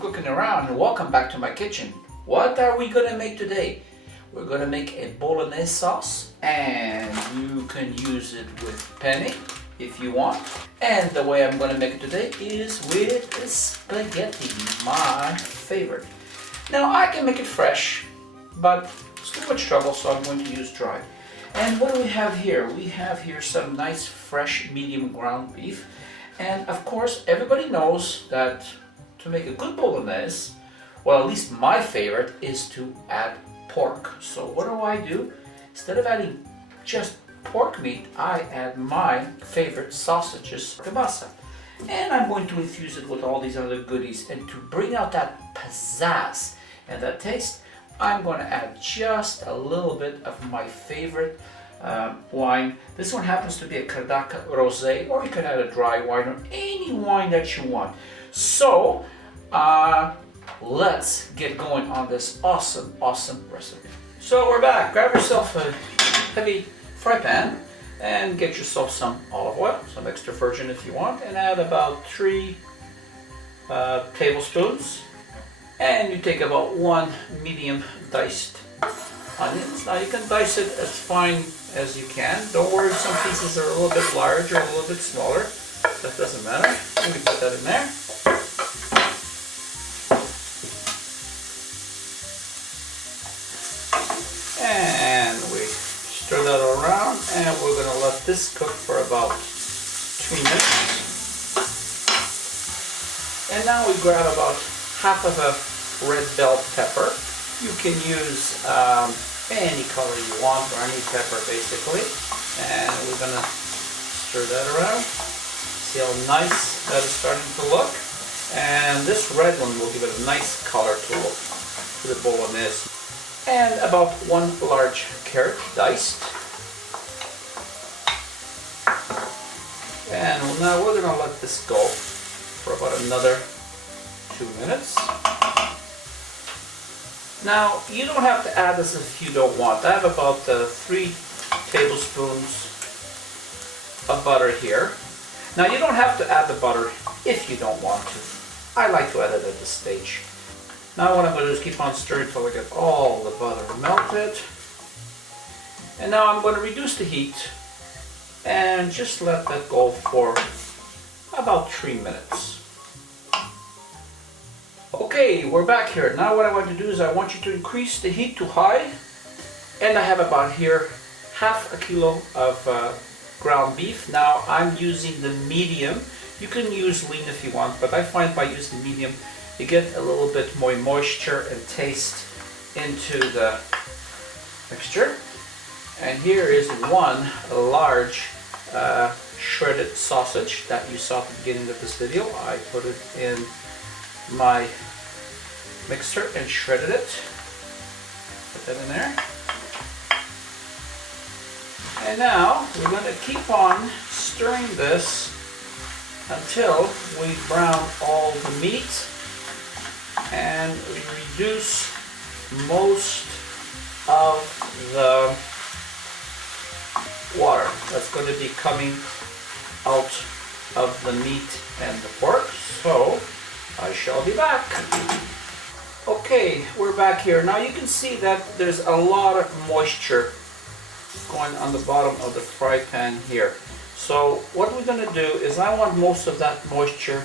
Cooking Around and welcome back to my kitchen. What are we gonna make today? We're gonna make a Bolognese sauce, and you can use it with penne if you want. And the way I'm gonna make it today is with spaghetti, my favorite. Now I can make it fresh, but it's too much trouble, so I'm going to use dry. And what do we have here? We have here some nice fresh medium ground beef. And of course, everybody knows that to make a good Bolognese, well, at least my favorite is to add pork. So what do? Instead of adding just pork meat, I add my favorite sausages, kielbasa. And I'm going to infuse it with all these other goodies. And to bring out that pizzazz and that taste, I'm going to add just a little bit of my favorite wine. This one happens to be a Cardacca Rosé, or you can add a dry wine or any wine that you want. So let's get going on this awesome recipe. So we're back. Grab yourself a heavy fry pan and get yourself some olive oil, some extra virgin if you want, and add about 3 tablespoons. And you take about 1 medium diced onions. Now you can dice it as fine as you can. Don't worry if some pieces are a little bit larger or a little bit smaller. That doesn't matter. You can put that in there. And we stir that all around, and we're going to let this cook for about 2 minutes. And now we grab about half of a red bell pepper. You can use any color you want, or any pepper basically. And we're going to stir that around. See how nice that is starting to look. And this red one will give it a nice color to the Bolognese. And about 1 large carrot diced. And now we're going to let this go for about another 2 minutes. Now you don't have to add this if you don't want. I have about 3 tablespoons of butter here. Now you don't have to add the butter if you don't want to. I like to add it at this stage. Now what I'm going to do is keep on stirring until I get all the butter melted. And now I'm going to reduce the heat and just let that go for about 3 minutes. Okay, we're back here. Now what I want to do is I want you to increase the heat to high. And I have about here half a kilo of ground beef. Now I'm using the medium. You can use lean if you want, but I find by using medium you get a little bit more moisture and taste into the mixture. And here is 1 large shredded sausage that you saw at the beginning of this video. I put it in my mixer and shredded it. Put that in there. And now we're going to keep on stirring this until we brown all the meat and we reduce most of the water that's going to be coming out of the meat and the pork. So I shall be back. Okay, we're back here. Now you can see that there's a lot of moisture going on the bottom of the fry pan here. So what we're going to do is I want most of that moisture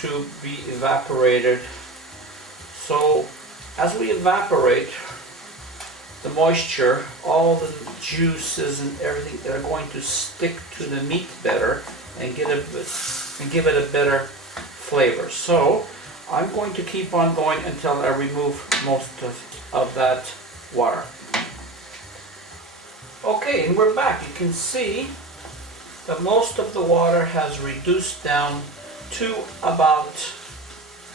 to be evaporated. So as we evaporate the moisture, all the juices and everything are going to stick to the meat better and give it a better flavor. So I'm going to keep on going until I remove most of that water. Okay, and we're back. You can see that most of the water has reduced down to about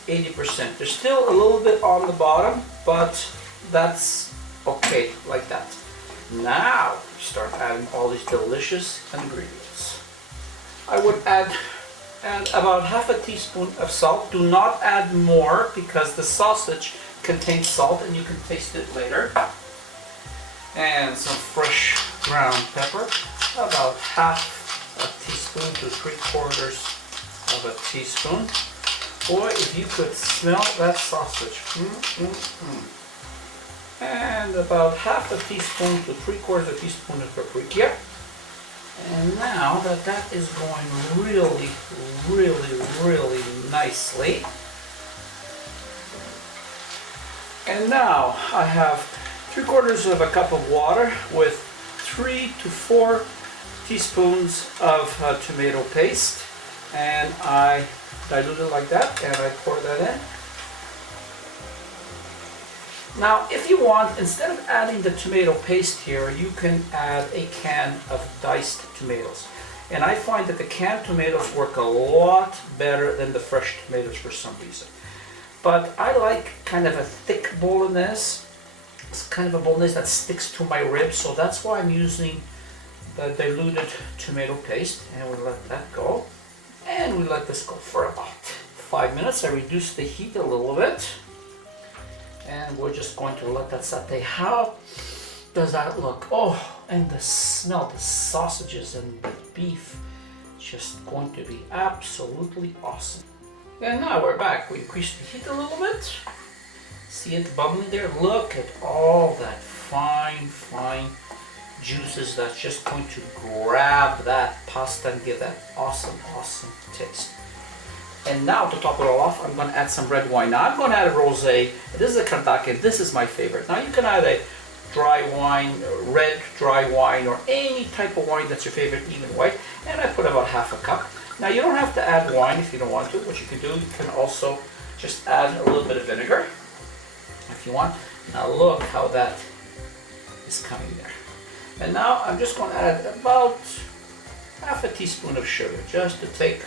80%. There's still a little bit on the bottom, but that's okay like that. Now start adding all these delicious ingredients. I would add about half a teaspoon of salt. Do not add more because the sausage contains salt and you can taste it later. And some fresh ground pepper, about half a teaspoon to 3/4 of a teaspoon. Boy, if you could smell that sausage. And about half a teaspoon to 3/4 a teaspoon of paprika. And now that that is going really, really nicely. And now I have 3/4 of a cup of water with 3 to 4 teaspoons of tomato paste. And I dilute it like that and I pour that in. Now, if you want, instead of adding the tomato paste here, you can add a can of diced tomatoes. And I find that the canned tomatoes work a lot better than the fresh tomatoes for some reason. But I like kind of a thick bolognese. It's kind of a bolognese that sticks to my ribs, so that's why I'm using the diluted tomato paste. And we let that go. And we let this go for about 5 minutes. I reduce the heat a little bit. And we're just going to let that saute. How does that look? Oh, and the smell, the sausages and the beef, just going to be absolutely awesome. And now we're back. We increased the heat a little bit. See it bubbling there? Look at all that fine juices that's just going to grab that pasta and give that awesome taste. And now to top it all off, I'm going to add some red wine. Now I'm going to add a rosé. This is a Cardacchio. This is my favorite. Now you can add a dry wine, red dry wine, or any type of wine that's your favorite, even white. And I put about half a cup. Now you don't have to add wine if you don't want to. What you can do, you can also just add a little bit of vinegar if you want. Now look how that is coming there. And now I'm just going to add about half a teaspoon of sugar just to take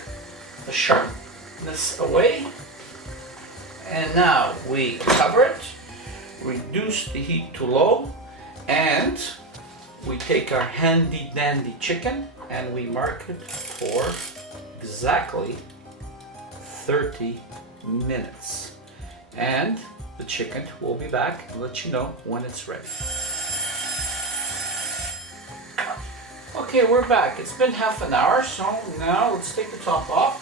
the sharpness away. And now we cover it, reduce the heat to low, and we take our handy dandy chicken and we mark it for exactly 30 minutes. And the chicken will be back and let you know when it's ready. Okay, we're back. It's been half an hour, so now let's take the top off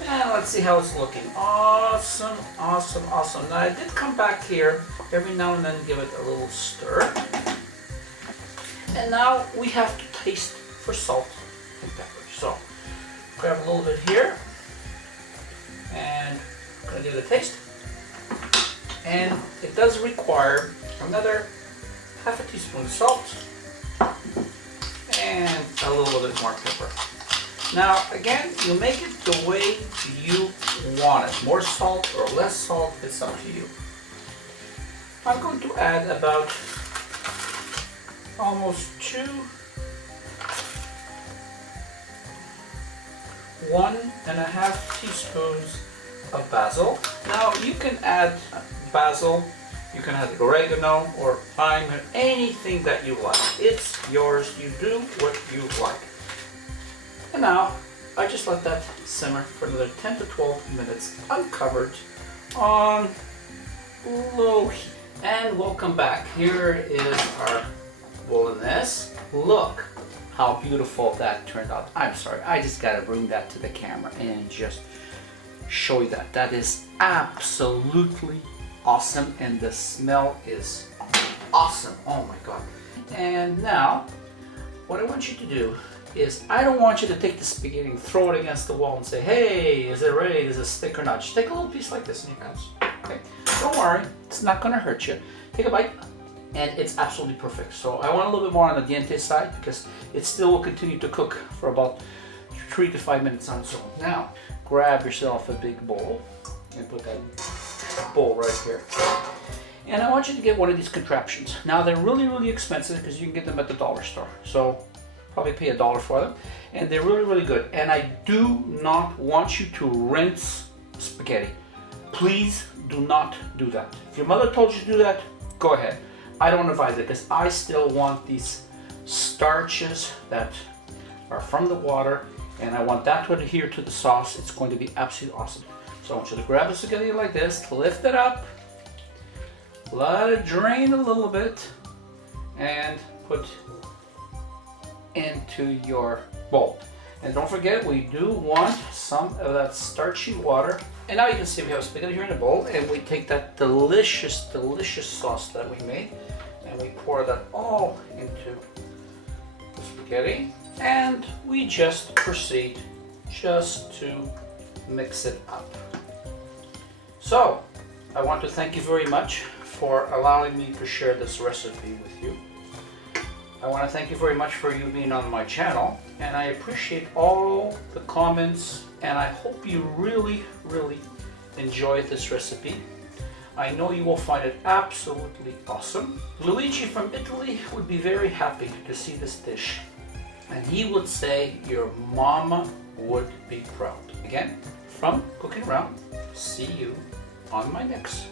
and let's see how it's looking. Awesome. Now I did come back here every now and then, give it a little stir. And now we have to taste for salt and pepper. So grab a little bit here and I'm gonna do the taste. And it does require another half a teaspoon of salt and a little bit more pepper. Now again, you make it the way you want it. More salt or less salt, it's up to you. I'm going to add about almost 1.5 teaspoons of basil. Now you can add basil, you can add oregano or thyme, anything that you like. It's yours, you do what you like. And now I just let that simmer for another 10 to 12 minutes uncovered on low heat. And welcome back. Here is our bolognese. Look how beautiful that turned out. I'm sorry, I just gotta bring that to the camera and just show you that. That is absolutely awesome, and the smell is awesome. Oh my God. And now what I want you to do is, I don't want you to take the spaghetti and throw it against the wall and say, hey, is it ready? Does it stick or not? Just take a little piece like this in your hands. Okay, don't worry, it's not gonna hurt you. Take a bite and it's absolutely perfect. So I want a little bit more on the diente side because it still will continue to cook for about 3 to 5 minutes on its own. Now grab yourself a big bowl and put that bowl right here. And I want you to get one of these contraptions. Now they're really expensive because you can get them at the dollar store. So probably pay $1 for them. And they're really good. And I do not want you to rinse spaghetti. Please do not do that. If your mother told you to do that, go ahead. I don't advise it because I still want these starches that are from the water, and I want that to adhere to the sauce. It's going to be absolutely awesome. So I want you to grab the spaghetti like this, lift it up, let it drain a little bit, and put into your bowl. And don't forget, we do want some of that starchy water And now you can see we have spaghetti here in a bowl, and we take that delicious, delicious sauce that we made, and we pour that all into the spaghetti, and we just proceed just to mix it up. So, I want to thank you very much for allowing me to share this recipe with you. I want to thank you very much for you being on my channel, and I appreciate all the comments, and I hope you really, really enjoyed this recipe. I know you will find it absolutely awesome. Luigi from Italy would be very happy to see this dish, and he would say your mama would be proud. Again, from CookingaRound, see you on my next